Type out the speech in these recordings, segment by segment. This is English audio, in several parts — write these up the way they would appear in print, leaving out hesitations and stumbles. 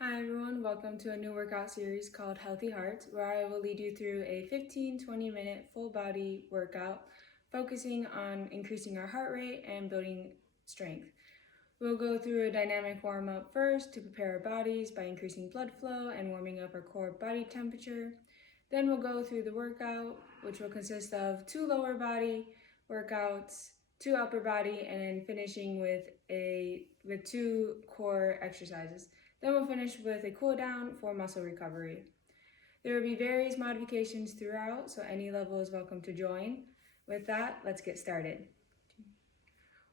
Hi everyone, welcome to a new workout series called Healthy Hearts, where I will lead you through a 15-20 minute full body workout focusing on increasing our heart rate and building strength. We'll go through a dynamic warm-up first to prepare our bodies by increasing blood flow and warming up our core body temperature. Then we'll go through the workout, which will consist of 2 lower body workouts, 2 upper body, and then finishing with 2 core exercises. Then we'll finish with a cool down for muscle recovery. There will be various modifications throughout, so any level is welcome to join. With that, let's get started.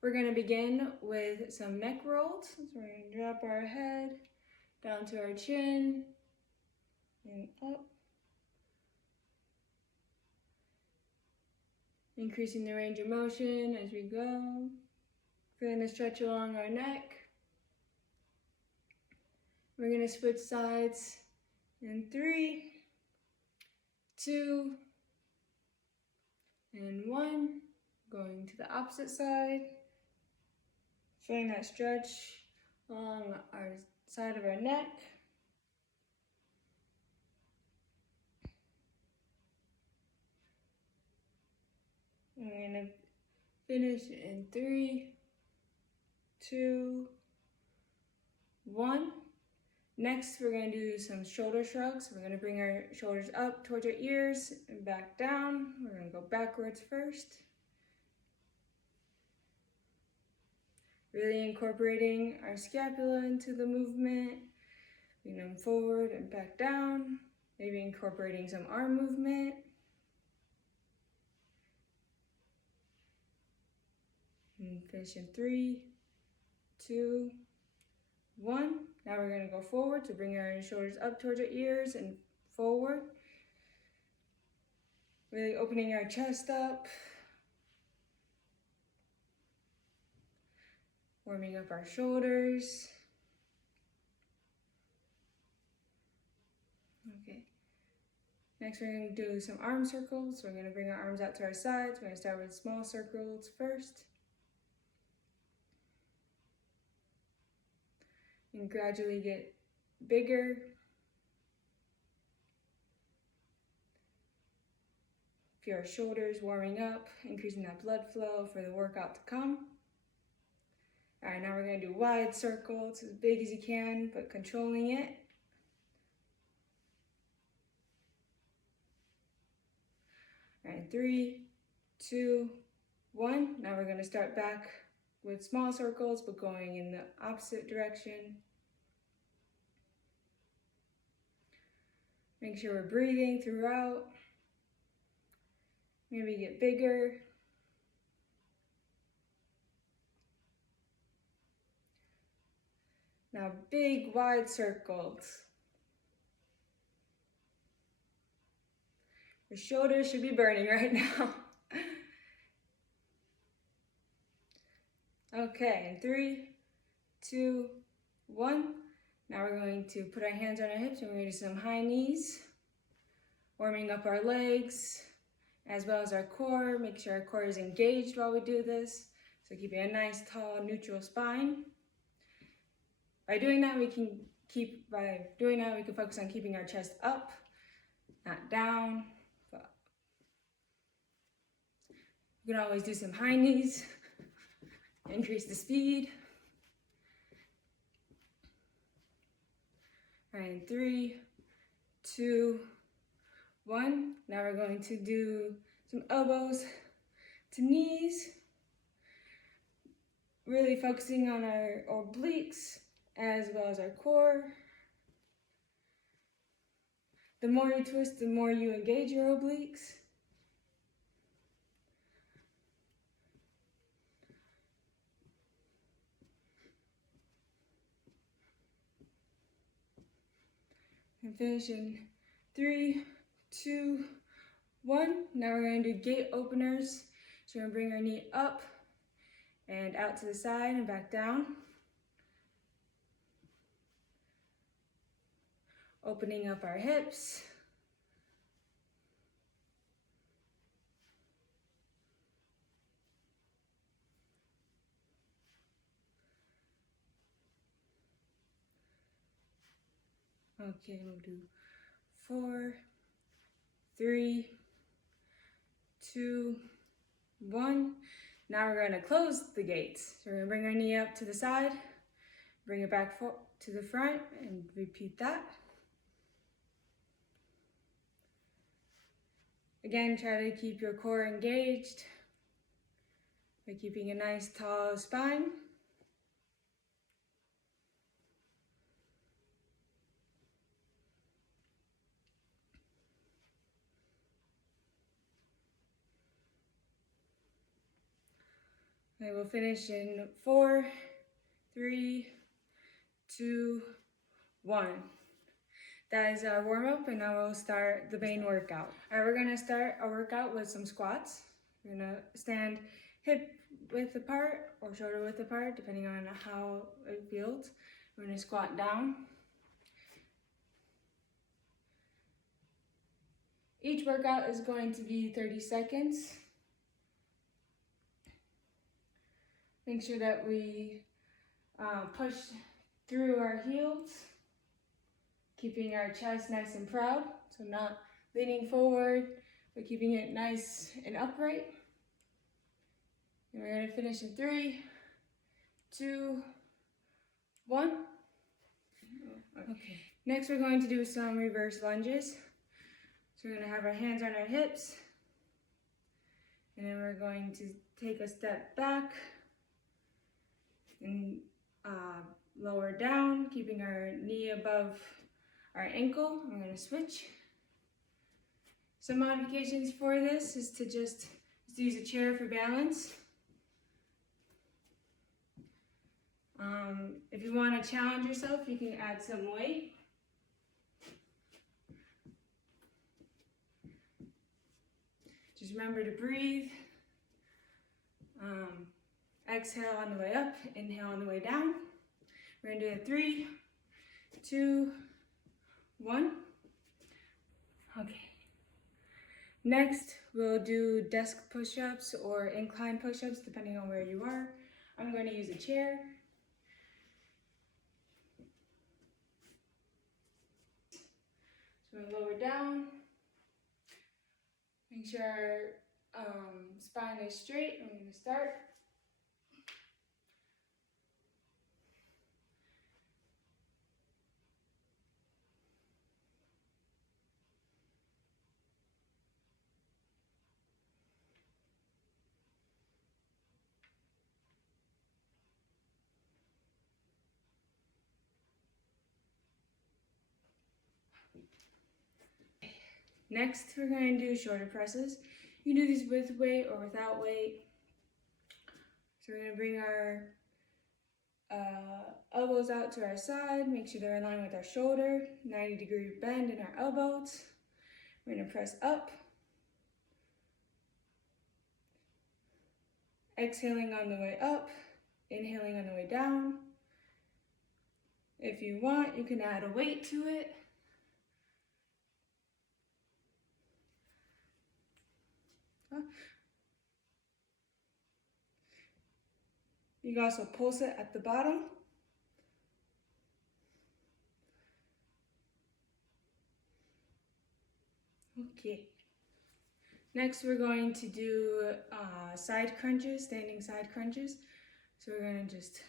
We're going to begin with some neck rolls. So we're going to drop our head down to our chin and up. Increasing the range of motion as we go. Feeling the stretch along our neck. We're going to switch sides in 3, 2, and 1. Going to the opposite side. Feeling that stretch along our side of our neck. And we're going to finish in 3, 2, 1. Next, we're going to do some shoulder shrugs. We're going to bring our shoulders up towards our ears and back down. We're going to go backwards first. Really incorporating our scapula into the movement. Bring them forward and back down. Maybe incorporating some arm movement. And finish in 3, 2, 1. Now we're going to go forward to bring our shoulders up towards our ears and forward. Really opening our chest up. Warming up our shoulders. Okay. Next we're going to do some arm circles. We're going to bring our arms out to our sides. We're going to start with small circles first. And gradually get bigger. Feel our shoulders warming up, increasing that blood flow for the workout to come. All right, now we're going to do wide circles, as big as you can, but controlling it. All right, 3, 2, 1. Now we're going to start back with small circles, but going in the opposite direction. Make sure we're breathing throughout. Maybe get bigger. Now big wide circles. Your shoulders should be burning right now. Okay, in 3, 2, 1. Now we're going to put our hands on our hips and we're going to do some high knees. Warming up our legs as well as our core. Make sure our core is engaged while we do this. So keeping a nice, tall, neutral spine. By doing that, we can focus on keeping our chest up, not down. You can always do some high knees. Increase the speed. All right, 3, 2, 1. Now we're going to do some elbows to knees. Really focusing on our obliques as well as our core. The more you twist, the more you engage your obliques. And finish in 3, 2, 1. Now we're going to do gate openers. So we're going to bring our knee up and out to the side and back down. Opening up our hips. Okay, we'll do 4, 3, 2, 1. Now we're going to close the gates. So we're going to bring our knee up to the side, bring it back to the front, and repeat that. Again, try to keep your core engaged by keeping a nice tall spine. I will finish in 4, 3, 2, 1. That is our warm-up, and now we'll start the main workout. All right, we're gonna start our workout with some squats. We're gonna stand hip width apart or shoulder width apart, depending on how it feels. We're gonna squat down. Each workout is going to be 30 seconds. Make sure that we push through our heels, keeping our chest nice and proud, so not leaning forward, but keeping it nice and upright. And we're gonna finish in 3, 2, 1. Okay. Next, we're going to do some reverse lunges. So we're gonna have our hands on our hips, and then we're going to take a step back and lower down, keeping our knee above our ankle. We're going to switch. Some modifications for this is to just use a chair for balance. If you want to challenge yourself, you can add some weight. Just remember to breathe. Exhale on the way up, inhale on the way down. We're gonna do it 3, 2, 1. Okay. Next, we'll do desk push-ups or incline push-ups, depending on where you are. I'm going to use a chair. So we're gonna lower down. Make sure our spine is straight. I'm gonna start. Next, we're going to do shoulder presses. You can do these with weight or without weight. So we're going to bring our elbows out to our side, make sure they're in line with our shoulder, 90-degree bend in our elbows. We're going to press up. Exhaling on the way up, inhaling on the way down. If you want, you can add a weight to it. You can also pulse it at the bottom. Okay. Next, we're going to do side crunches, standing side crunches. So we're going to just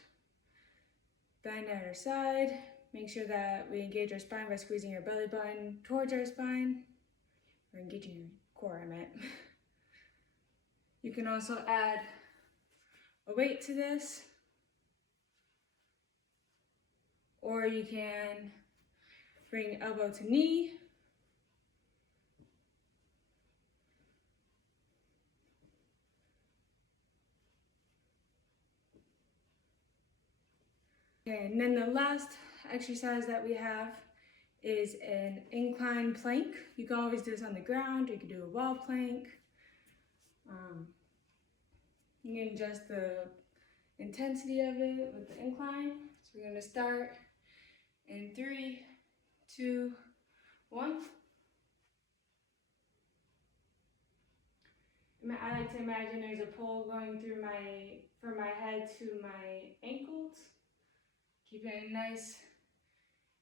bend at our side. Make sure that we engage our spine by squeezing our belly button towards our spine. Or engaging your core, I meant. You can also add a weight to this. Or you can bring elbow to knee. Okay, and then the last exercise that we have is an incline plank. You can always do this on the ground, or you can do a wall plank. You can adjust the intensity of it with the incline. So we're going to start in 3, 2, 1. I like to imagine there's a pole going through from my head to my ankles. Keep it nice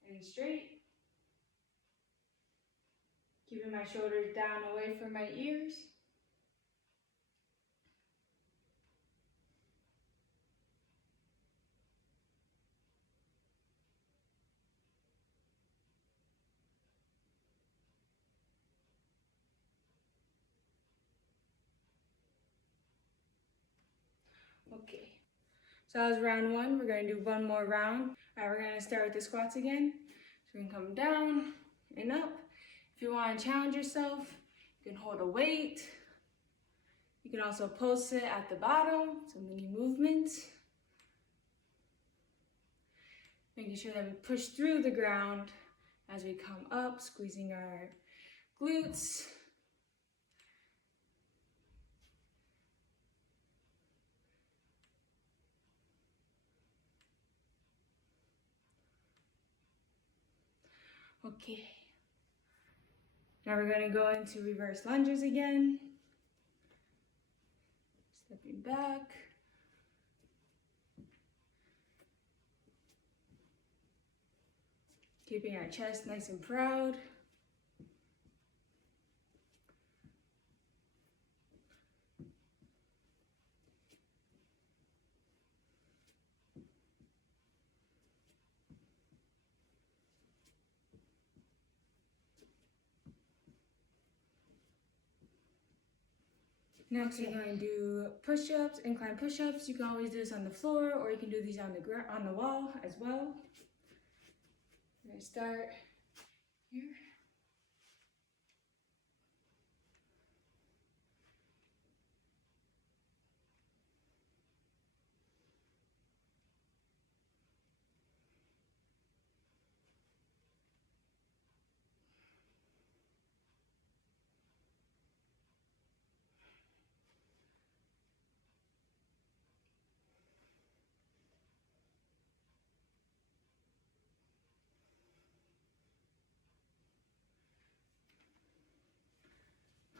and straight. Keeping my shoulders down away from my ears. Okay, so that was round one. We're gonna do one more round. All right, we're gonna start with the squats again. So we're gonna come down and up. If you wanna challenge yourself, you can hold a weight. You can also pulse it at the bottom, so mini movements. Making sure that we push through the ground as we come up, squeezing our glutes. Okay. Now we're going to go into reverse lunges again. Stepping back. Keeping our chest nice and proud. Next, we're going to do push-ups, incline push-ups. You can always do this on the floor, or you can do these on the wall as well. We're going to start here.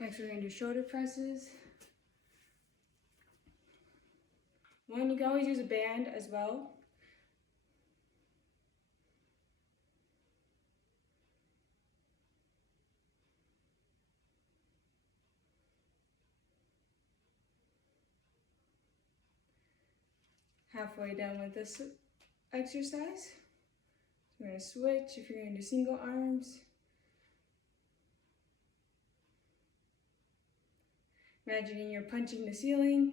Next, we're going to do shoulder presses. One, you can always use a band as well. Halfway done with this exercise. We're going to switch if you're going to do single arms. Imagining you're punching the ceiling.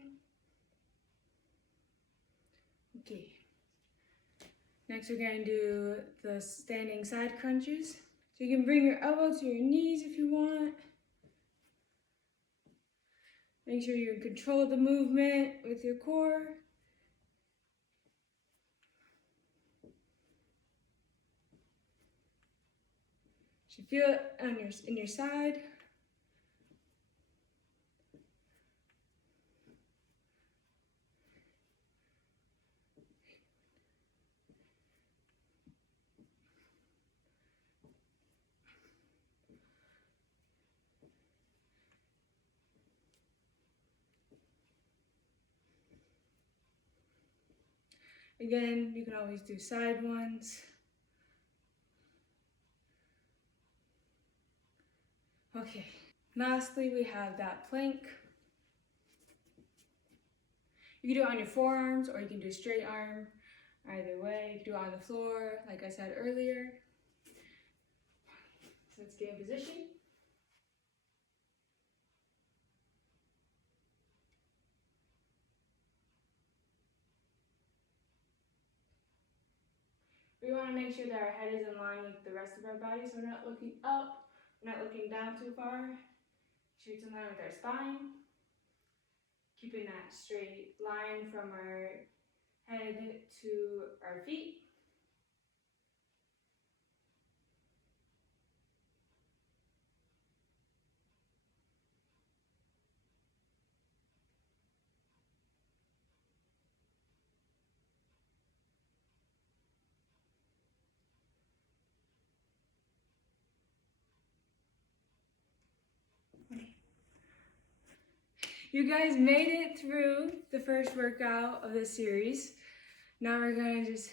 Okay. Next we're going to do the standing side crunches. So you can bring your elbow to your knees if you want. Make sure you control the movement with your core. You should feel it in your side. Again, you can always do side ones. Okay, lastly we have that plank. You can do it on your forearms or you can do straight arm. Either way, you can do it on the floor, like I said earlier. So let's get in position. We want to make sure that our head is in line with the rest of our body, so we're not looking up, we're not looking down too far. Shoots in line with our spine. Keeping that straight line from our head to our feet. You guys made it through the first workout of this series. Now we're going to just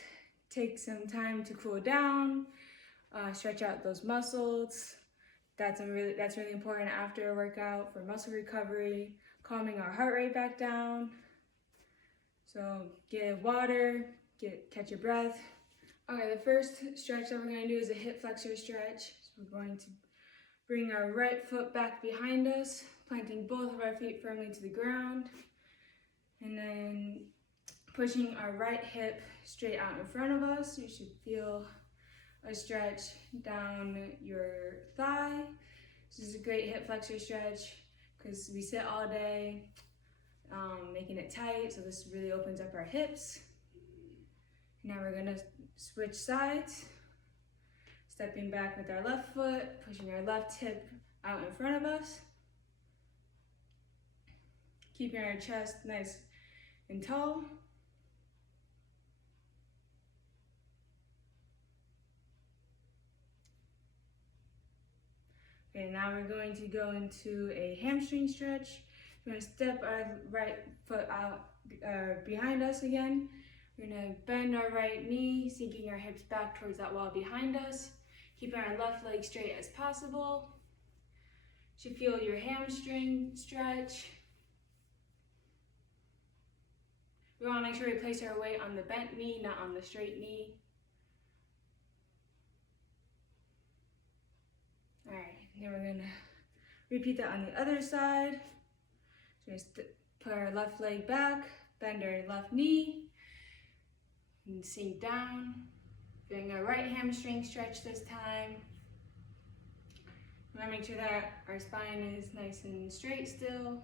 take some time to cool down, stretch out those muscles, That's really important after a workout for muscle recovery, calming our heart rate back down. So get water, catch your breath. Okay, the first stretch that we're going to do is a hip flexor stretch. So we're going to bring our right foot back behind us, planting both of our feet firmly to the ground, and then pushing our right hip straight out in front of us. You should feel a stretch down your thigh. This is a great hip flexor stretch because we sit all day, making it tight, so this really opens up our hips. Now we're gonna switch sides, stepping back with our left foot, pushing our left hip out in front of us, keeping our chest nice and tall. Okay, now we're going to go into a hamstring stretch. We're going to step our right foot out behind us again. We're going to bend our right knee, sinking our hips back towards that wall behind us, keeping our left leg straight as possible. You should feel your hamstring stretch. We want to make sure we place our weight on the bent knee, not on the straight knee. All right, then we're going to repeat that on the other side. Just put our left leg back, bend our left knee, and sink down. Doing our right hamstring stretch this time. We want to make sure that our spine is nice and straight still.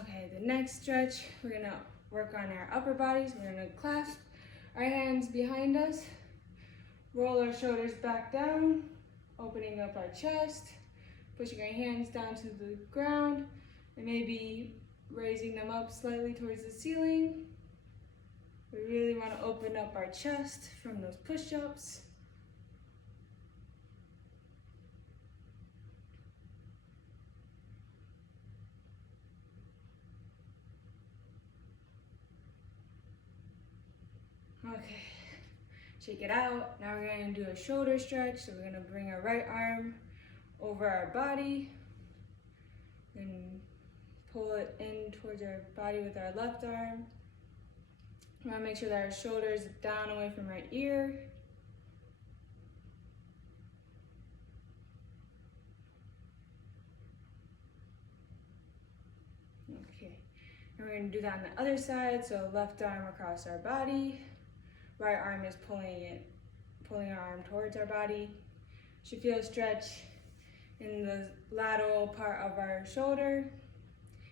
Okay, the next stretch, we're going to work on our upper bodies. We're going to clasp our hands behind us, roll our shoulders back down, opening up our chest, pushing our hands down to the ground, and maybe raising them up slightly towards the ceiling. We really want to open up our chest from those push-ups. Okay, shake it out. Now we're going to do a shoulder stretch. So we're going to bring our right arm over our body and pull it in towards our body with our left arm. We want to make sure that our shoulder is down away from our ear. Okay, and we're going to do that on the other side. So left arm across our body. Right arm is pulling our arm towards our body. Should feel a stretch in the lateral part of our shoulder.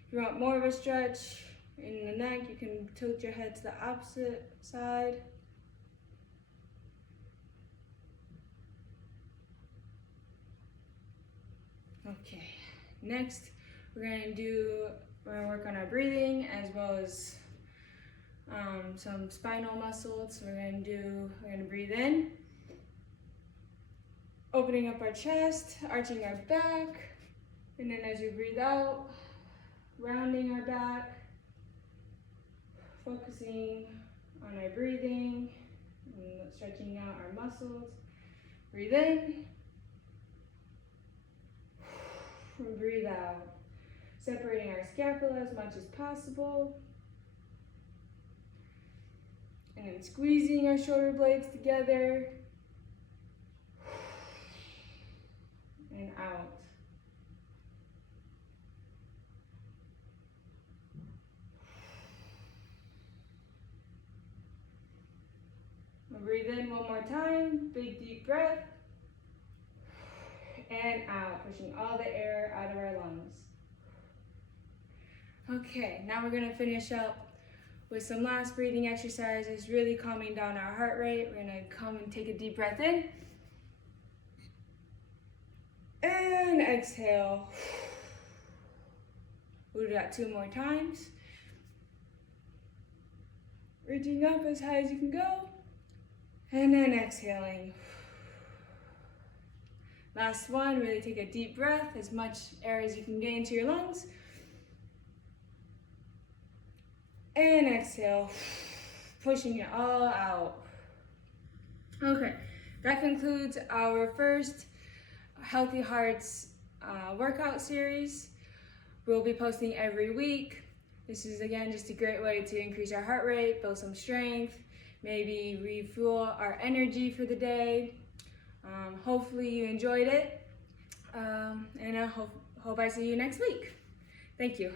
If you want more of a stretch in the neck, you can tilt your head to the opposite side. Okay, next we're going to work on our breathing as well as some spinal muscles. So we're going to breathe in, opening up our chest, arching our back, and then as you breathe out, rounding our back, focusing on our breathing and stretching out our muscles. Breathe in, and breathe out, separating our scapula as much as possible. And then squeezing our shoulder blades together and out. We'll breathe in one more time, big deep breath, and out, pushing all the air out of our lungs. Okay, now we're going to finish up with some last breathing exercises, really calming down our heart rate. We're gonna come and take a deep breath in. And exhale. We'll do that 2 more times. Reaching up as high as you can go. And then exhaling. Last one, really take a deep breath, as much air as you can get into your lungs. And exhale, pushing it all out. Okay, that concludes our first Healthy Hearts workout series. We'll be posting every week. This is, again, just a great way to increase our heart rate, build some strength, maybe refuel our energy for the day. Hopefully you enjoyed it, and I hope I see you next week. Thank you.